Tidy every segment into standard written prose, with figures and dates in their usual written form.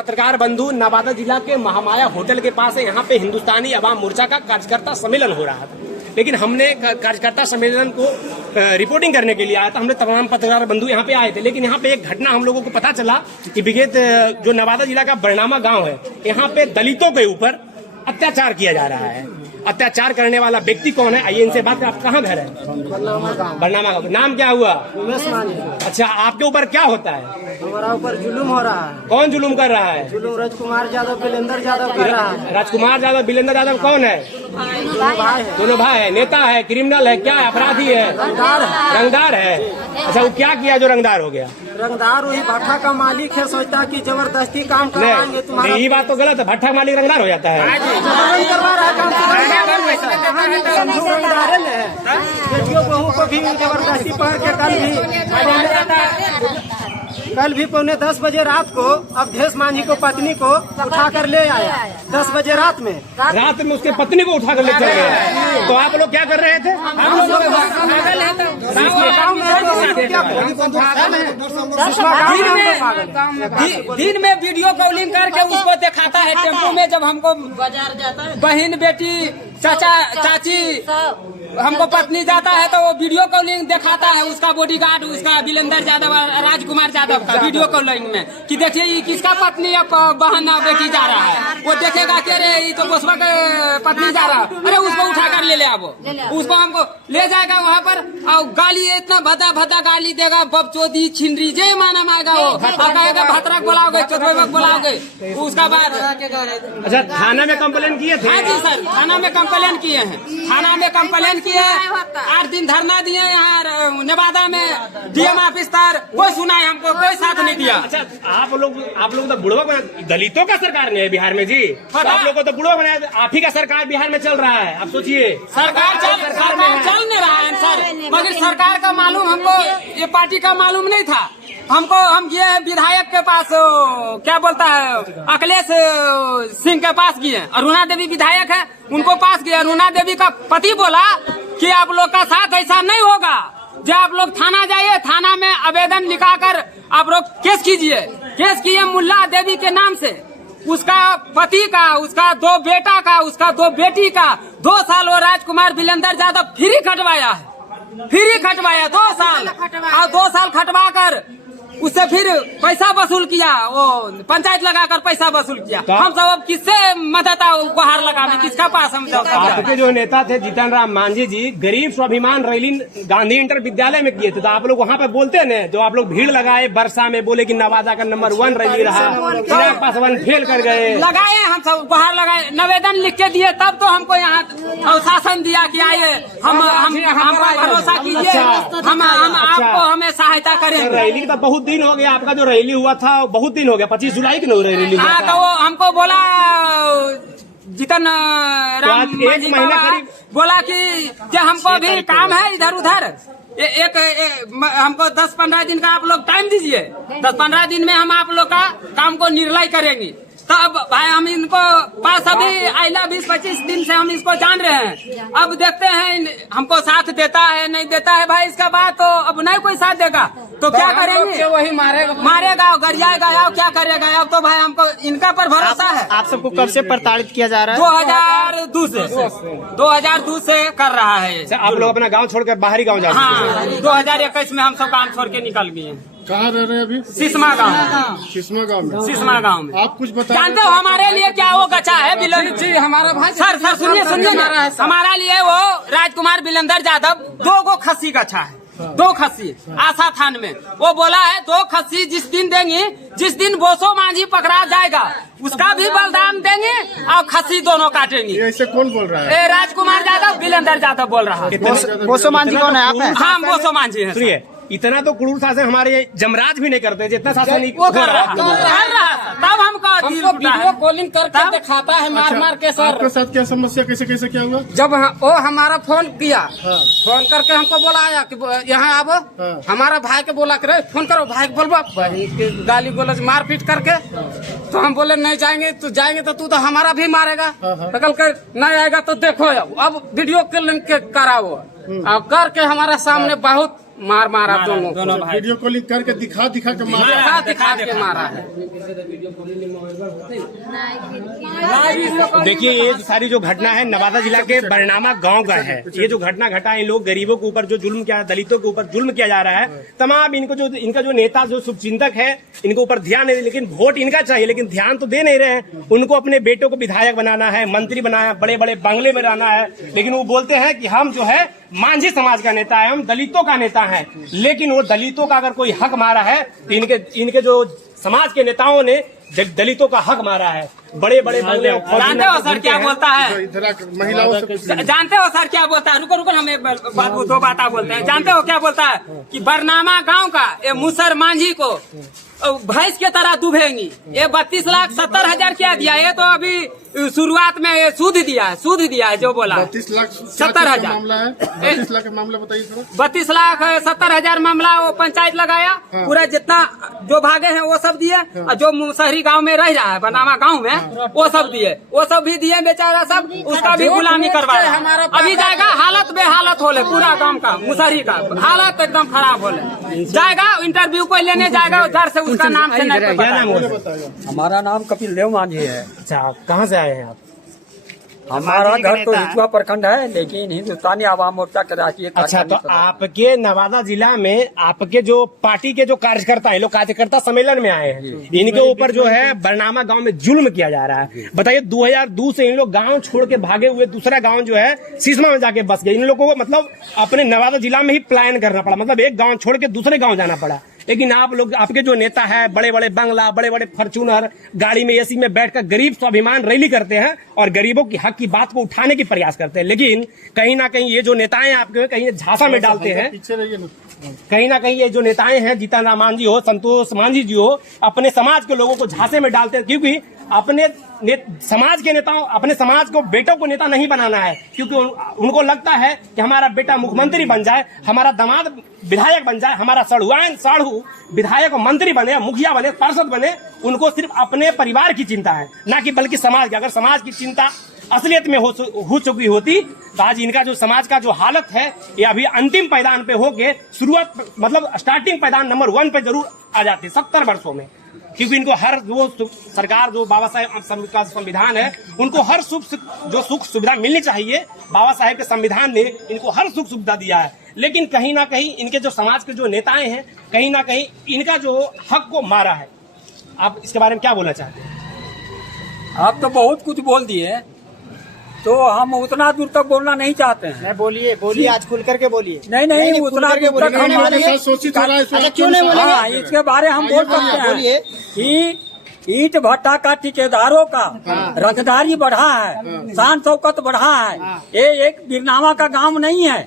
पत्रकार बंधु नवादा जिला के महामाया होटल के पास है। यहाँ पे हिंदुस्तानी अवाम मोर्चा का कार्यकर्ता सम्मेलन हो रहा था, लेकिन हमने कार्यकर्ता सम्मेलन को रिपोर्टिंग करने के लिए आया था। हमने तमाम पत्रकार बंधु यहाँ पे आए थे, लेकिन यहाँ पे एक घटना हम लोगों को पता चला कि बिगेत जो नवादा जिला का बरनामा गांव है, यहाँ पे दलितों के ऊपर अत्याचार किया जा रहा है। अत्याचार करने वाला व्यक्ति कौन है, आइए इनसे बात करें। आप कहाँ घर है? बरनामा गाँव। नाम क्या हुआ? अच्छा, आपके ऊपर क्या होता है? हमारा ऊपर जुलूम हो रहा है। कौन जुलूम कर रहा है? जुलूम राजकुमार यादव, बिलेंदर यादव कर रहा है। राजकुमार यादव, बिलेंदर यादव कौन है? दोनों भाई है। नेता है, क्रिमिनल है, क्या अपराधी है? रंगदार है। अच्छा, वो क्या किया जो रंगदार हो गया? रंगदार वही भट्ठा का मालिक है, सोचता कि जबरदस्ती काम करवाएंगे तुम्हारा। ये बात तो गलत है। भट्ठा मालिक रंगदार हो जाता है। करवा रहा है बेटियों बहू को भी जबरदस्ती पकड़ के कल भी 9:45 बजे रात को अवधेश मांझी को पत्नी को उठा कर ले आया। 10 बजे रात में उसके पत्नी को उठा कर ले चले गए। तो आप लोग क्या कर रहे थे? दिन में वीडियो कॉलिंग करके उसको दिखाता है टेम्पो में, जब हमको बाजार जाता है, बहन बेटी चाचा चाची हमको पत्नी जाता है तो वो वीडियो कॉलिंग दिखाता है। उसका बॉडीगार्ड, उसका बिलेंदर यादव, राजकुमार यादव का वीडियो कॉलिंग में कि देखिए ये किसका पत्नी या बहन बेटी जा रहा है। वो देखेगा कि अरे ये तो बसवा का पत्नी जा रहा है, अरे उसको उठा कर ले आओ। उसको हमको ले जाएगा वहाँ पर और गाली इतना भद्दा भद्दा गाली देगा, बबचोदी छिनरी जे माना मांगा वो कहेगा भतरक बुलाओगे, चौधरी बुलाओगे। उसका बाद अच्छा, थाना में कंप्लेन किए थे? हाँ जी सर, थाना में कंप्लेन किए हैं। थाना में कंप्लेन किए, 8 दिन धरना दिए यहाँ नवादा में डीएम ऑफिस पर। कोई सुना है हमको, कोई साथ नहीं दिया। अच्छा, आप लोग तो बुढ़वा बना, दलितों का सरकार नहीं है बिहार में जी। आप लोग को तो बुढ़वा बनाया, आप ही का सरकार बिहार में चल रहा है। आप सोचिए, सरकार चल नहीं रहा है सर, मगर सरकार का मालूम हमको, ये पार्टी का मालूम नहीं था हमको। हम ये विधायक के पास, क्या बोलता है, अखिलेश सिंह के पास गए। अरुणा देवी विधायक है, उनको पास गए। अरुणा देवी का पति बोला कि आप लोग का साथ ऐसा नहीं होगा, जब आप लोग थाना जाइए, थाना में आवेदन लिखाकर आप लोग केस कीजिए। केस किए मुल्ला देवी के नाम से, उसका पति का, उसका 2 बेटा का, उसका 2 बेटी का 2 साल वो राजकुमार बिलेंदर यादव फ्री खटवाया है। फ्री खटवाया 2 साल, और 2 साल खटवा कर उससे फिर पैसा वसूल किया, वो पंचायत लगाकर पैसा वसूल किया। तो हम सब अब किससे मदद गुहार लगावे, किसका पास हम जाओ? आपके जो नेता थे जीतन राम मांझी जी, गरीब स्वाभिमान रैली गांधी इंटर विद्यालय में किए थे, तो आप लोग वहाँ पे बोलते न, जो आप लोग भीड़ लगाए वर्षा में, बोले कि नवादा का नंबर 1 रैली रहा, चिराग पासवान फेल कर गए। लगाए, हम सब गुहार लगाए, निवेदन लिख के दिए, तब तो हमको यहाँ शासन दिया कि आइए हम भरोसा कीजिए, हम आपको हमें सहायता करेंगे। रैली का बहुत दिन हो गया, आपका जो रैली हुआ था बहुत दिन हो गया, 25 जुलाई की रैली हुआ था। तो वो हमको बोला जीतन राम एक महीना करीब बोला कि हमको भी काम है इधर उधर, एक हमको 10-15 दिन का आप लोग टाइम दीजिए, 10-15 दिन में हम आप लोग का काम को निर्णय करेंगे। तब भाई हम इनको पास अभी आइला 20-25 दिन से हम इसको जान रहे हैं। अब देखते हैं हमको साथ देता है नहीं देता है। भाई इसका बात तो अब नहीं कोई साथ देगा तो क्या करेंगे? वही मारेगा गरियाएगा, अब क्या करेगा? अब तो भाई हमको इनका पर भरोसा है। आप सबको कब से प्रताड़ित किया जा रहा है? 2002 से कर रहा है। आप लोग अपना गाँव छोड़कर बाहरी गाँव जा? हाँ, 2021 में हम सब काम छोड़ के निकल गए। कहाँ रह रहे हैं अभी? सिसमा गाँव। सिसमा गाँव में। आप कुछ बताइए। जानते हो हमारे लिए क्या वो गचा है? जी हमारा भाई सर सुनिए, हमारा लिए वो राजकुमार बिलेंदर यादव 2 गो खस्सी गचा है, 2 खस्सी आशा थान में। वो बोला है 2 खस्सी जिस दिन देंगे, जिस दिन बोसो मांझी पकड़ा जाएगा उसका भी बलिदान देंगे और खस्सी दोनों काटेंगे। ऐसे कौन बोल रहा है? राजकुमार यादव, बिलेंदर यादव बोल रहा है। बोसो मांझी कौन है? आप? हाँ, बोसो मांझी है। सुनिए, इतना तो क्रूर शासन हमारे जमराज भी नहीं करते जितना शासन वो कर रहा तब हमको वीडियो कॉलिंग करके दिखाता है मार के। सर आपके साथ क्या समस्या, कैसे क्या हुआ? जब वो हमारा फोन किया, फोन करके हमको बोलाया कि यहाँ आओ। हमारा भाई के बोला करे फोन करो, भाई को बोलबा, गाली गलौज मारपीट करके। तो हम बोले नहीं जाएंगे, तो जाएंगे तो तू तो हमारा भी मारेगा। कल कर नहीं आएगा तो देखो अब वीडियो कॉलिंग के कराओ। करके हमारे सामने बहुत मारा दोनों भाई वीडियो कॉलिंग करके दिखा के दिखा के मारा है। देखिए ये सारी जो घटना है नवादा जिला के बरनामा गांव का है। ये जो घटना घटा है, लोग गरीबों के ऊपर जो जुल्म किया, दलितों के ऊपर जुल्म किया जा रहा है। तमाम इनका जो नेता जो शुभचिंतक है, इनको ऊपर ध्यान नहीं, लेकिन वोट इनका चाहिए, लेकिन ध्यान तो दे नहीं रहे हैं। उनको अपने बेटों को विधायक बनाना है, मंत्री बनाना, बड़े बड़े बंगले में रहना है, लेकिन वो बोलते हैं कि हम जो है मांझी समाज का नेता है, हम दलितों का नेता है। लेकिन वो दलितों का अगर कोई हक मारा है तो इनके जो समाज के नेताओं ने दलितों का हक मारा है। बड़े बड़े बंगले जानते हो सर क्या बोलता है? महिलाओं से जानते हो सर क्या बोलता है? रुको हम एक बात दो बात बोलते हैं। जानते हो क्या बोलता है कि बरनामा गांव का ये मुसर मांझी को भैंस के तरह दुभेंगी। ये 32,70,000 क्या दिया? ये तो अभी शुरुआत में सूद दिया है जो बोला 32,70,000 मामला है। 32 लाख का मामला बताइए सर। 32,70,000 मामला वो पंचायत लगाया। पूरा जितना जो भागे हैं वो सब दिए, और जो शहरी गांव में रह रहा है बरनामा गांव में वो सब दिए, वो सब भी दिए बेचारा सब, उसका भी गुलामी करवाया। अभी जाएगा हालत बेहालत होले, पूरा गांव का मुसहरी का हालत एकदम खराब होले। जाएगा इंटरव्यू को लेने जाएगा उधर से, उसका नाम से नहीं पता। हमारा नाम कपिल देव मांझी है। अच्छा, कहाँ से आए हैं आप? हमारा घर तो हितुआ प्रखंड है, लेकिन हिंदुस्तानी आवाम मोर्चा के राष्ट्रीय अच्छा, तो आपके नवादा जिला में आपके जो पार्टी के जो कार्यकर्ता है, लोग कार्यकर्ता सम्मेलन में आए हैं, इनके ऊपर जो है बरनामा गांव में जुल्म किया जा रहा है। बताइए 2002 से इन लोग गांव छोड़ के भागे हुए, दूसरा गांव जो है सिसमा में जाके बस गए। इन लोगों को मतलब अपने नवादा जिला में ही पलायन करना पड़ा, मतलब एक गाँव छोड़ के दूसरे गाँव जाना पड़ा। लेकिन आप लोग, आपके जो नेता है, बड़े बड़े बंगला, बड़े बड़े फॉर्च्यूनर गाड़ी में एसी में बैठकर गरीब स्वाभिमान रैली करते हैं और गरीबों की हक की बात को उठाने की प्रयास करते हैं। लेकिन कहीं ना कहीं ये जो नेताएं आपके कहीं झांसा में डालते हैं, कहीं ना कहीं ये जो नेताएं हैं, जीतन राम मांझी हो, संतोष मांझी जी हो, अपने समाज के लोगों को झांसे में डालते हैं। क्योंकि अपने समाज के नेताओं, अपने समाज को बेटों को नेता नहीं बनाना है, क्योंकि उनको लगता है कि हमारा बेटा मुख्यमंत्री बन जाए, हमारा दामाद विधायक बन जाए, हमारा साढ़ू विधायक और मंत्री बने, मुखिया बने, पार्षद बने। उनको सिर्फ अपने परिवार की चिंता है, ना कि बल्कि समाज की। अगर समाज की चिंता असलियत में हो चुकी होती तो आज इनका जो समाज का जो हालत है, ये अभी अंतिम पायदान पे होके शुरुआत, मतलब स्टार्टिंग पायदान नंबर 1 पे जरूर आ जाते 70 वर्षों में। क्योंकि इनको हर वो सरकार जो बाबा साहेब का संविधान है, उनको हर जो सुख सुविधा मिलनी चाहिए, बाबा साहेब के संविधान ने इनको हर सुख सुविधा दिया है। लेकिन कहीं ना कहीं इनके जो समाज के जो नेताएं हैं, कहीं ना कहीं इनका जो हक को मारा है। आप इसके बारे में क्या बोलना चाहते हैं? आप तो बहुत कुछ बोल दिए, तो हम उतना दूर तक बोलना नहीं चाहते हैं। बोलिए आज खुल करके बोलिए। नहीं उतना दूर तक हम क्यों नहीं बोलेंगे? हाँ, इसके बारे हम बोल सकते हैं कि ईंट भट्टा का ठेकेदारों का रंगदारी बढ़ा है, शान शौकत बढ़ा है। ये एक बिरनावा का गांव नहीं है,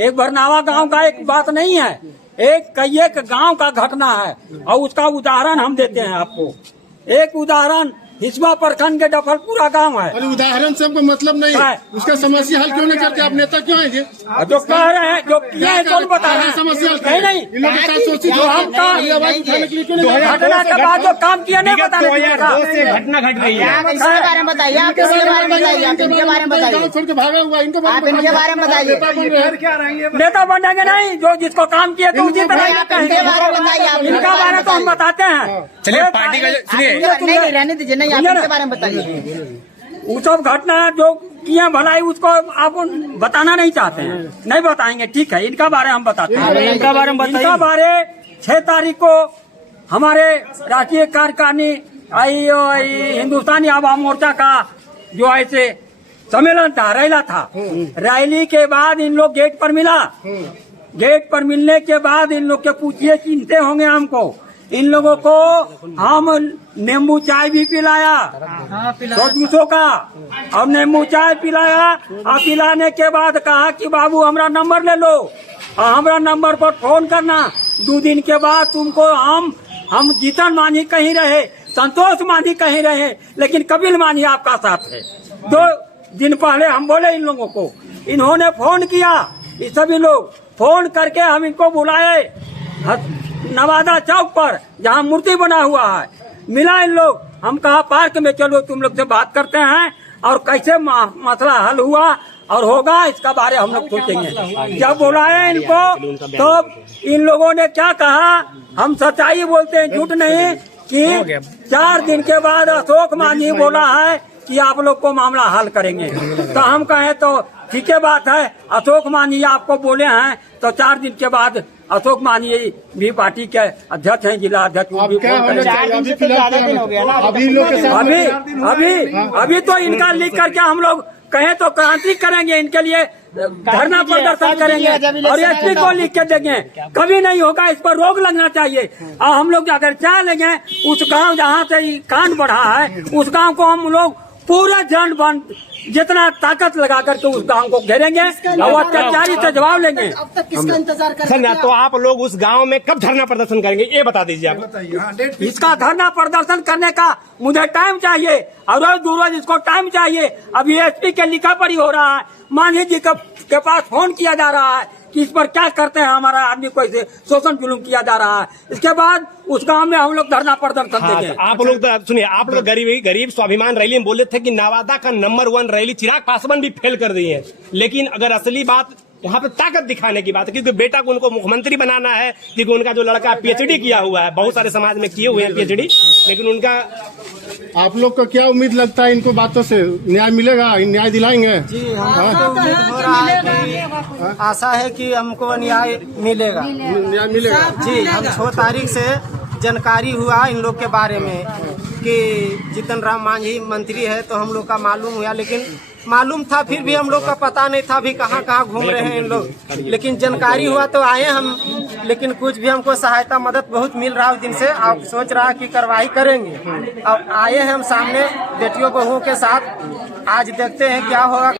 एक बरनावा गांव का एक बात नहीं है, एक गांव का घटना है। और उसका उदाहरण हम देते हैं आपको। एक उदाहरण हिस्मा प्रखंड के डफलपुरा गांव है। अरे उदाहरण से हमको मतलब नहीं है, उसका समस्या हल क्यों नहीं करते? आप नेता क्यों हैं? जो कह रहे हैं, जो किया है तो बता रहे हैं। समस्या नहीं इन लोगों के साथ सोचिए, जो हम घटना के बाद जो काम किया नहीं बताने 2002 से घटना घट रही है। इसके बारे में बताइए, आप इसके बारे में बताइए, आप इनके बारे में बताइए, गाँव छोड़ के भागा हुआ, इनके आप इनके बारे में बताइए। नेता बनेंगे नहीं, जो जिसको काम किया तो उसी तरह इनके बारे में बताइए। इनका बारे तो हम बताते हैं। चलिए पार्टी का सुनिए, नहीं रहने दीजिए, नहीं आप इनके बारे में बताइए। वो सब घटना जो किया भलाई उसको आप बताना नहीं चाहते हैं, नहीं बताएंगे, ठीक है। इनका बारे हम बताते हैं। इनका बारे में बताइए। इनका बारे 6 तारीख को हमारे राष्ट्रीय कार्यकारिणी हिंदुस्तानी आवाम मोर्चा का जो ऐसे सम्मेलन था, रैला था। रैली के बाद इन लोग गेट पर मिला। गेट पर मिलने के बाद इन लोग के पूछिए, चिंते होंगे हमको। इन लोगों को हम नींबू चाय भी पिलाया, 200 का, और नींबू चाय पिलाया। और पिलाने के बाद कहा कि बाबू हमारा नंबर ले लो और हमारा नंबर पर फोन करना। 2 दिन के बाद तुमको हम जीतन मांझी कहीं रहे, संतोष मांझी कहीं रहे, लेकिन कपिल मांझी आपका साथ है। 2 दिन पहले हम बोले इन लोगों को, इन्होंने फोन किया। ये सभी लोग फोन करके हम इनको बुलाए नवादा चौक पर, जहाँ मूर्ति बना हुआ है। मिला इन लोग, हम कहा पार्क में चलो तुम लोग से बात करते हैं और कैसे मसला हल हुआ और होगा इसका बारे हम लोग सोचेंगे। जब बुलाए इनको तो इन लोगों ने क्या कहा, हम सच्चाई बोलते हैं, झूठ नहीं, कि 4 दिन के बाद अशोक मांझी बोला है कि आप लोग को मामला हल करेंगे। तो हम कहें तो ठीक है बात है, अशोक मांझी आपको बोले हैं तो 4 दिन के बाद अशोक मांझी भी पार्टी के अध्यक्ष हैं, जिला अध्यक्ष भी अब क्या होना चाहिए? अभी फिलहाल अभी लोग के साथ अभी तो इनका लिख करके हम लोग कहें तो क्रांति करेंगे, इनके लिए धरना प्रदर्शन करेंगे और एसपी को लिख के देंगे। कभी नहीं होगा, इस पर रोक लगना चाहिए। और हम लोग अगर चाह लेंगे उस गांव जहां से कांड बढ़ा है, उस गांव को हम लोग पूरा जन बन जितना ताकत लगा करके उस गांव को घेरेंगे और अत्याचारी से जवाब लेंगे। अब तक किसका इंतजार कर सर, तो आप लोग उस गांव में कब धरना प्रदर्शन करेंगे, ये बता दीजिए आप। इसका धरना प्रदर्शन करने का मुझे टाइम चाहिए और रोज दो रोज इसको टाइम चाहिए। अभी एसपी के लिखा पढ़ी हो रहा है, मांझी जी के पास फोन किया जा रहा है कि इस पर क्या करते हैं, हमारा आदमी को ऐसे शोषण जुलूम किया जा रहा है। इसके बाद उस गांव में हम लोग धरना प्रदर्शन देंगे। आप लोग तो सुनिए, आप लोग गरीब स्वाभिमान रैली में बोले थे कि नवादा का नंबर 1 रैली चिराग पासवान भी फेल कर दी है, लेकिन अगर असली बात यहाँ पे ताकत दिखाने की बात है, क्योंकि बेटा को उनको मुख्यमंत्री बनाना है, क्योंकि उनका जो लड़का पीएचडी किया हुआ है, बहुत सारे समाज में किए हुए हैं पीएचडी, लेकिन उनका आप लोग को क्या उम्मीद लगता है इनको बातों से न्याय मिलेगा, न्याय दिलाएंगे? जी हमको तो उम्मीद हो रहा है कि आशा है कि हमको न्याय मिलेगा। न्याय मिलेगा जी, हम 6 तारीख से जानकारी हुआ इन लोग के बारे में कि जीतन राम मांझी मंत्री है, तो हम लोग का मालूम हुआ, लेकिन मालूम था फिर भी हम लोग का पता नहीं था भी कहाँ कहाँ घूम रहे हैं इन लोग। लेकिन जानकारी हुआ तो आए हम, लेकिन कुछ भी हमको सहायता मदद बहुत मिल रहा है दिन से। आप सोच रहा कि कार्रवाई करेंगे। अब आए हैं हम सामने बेटियों बहुओं के साथ, आज देखते हैं क्या होगा।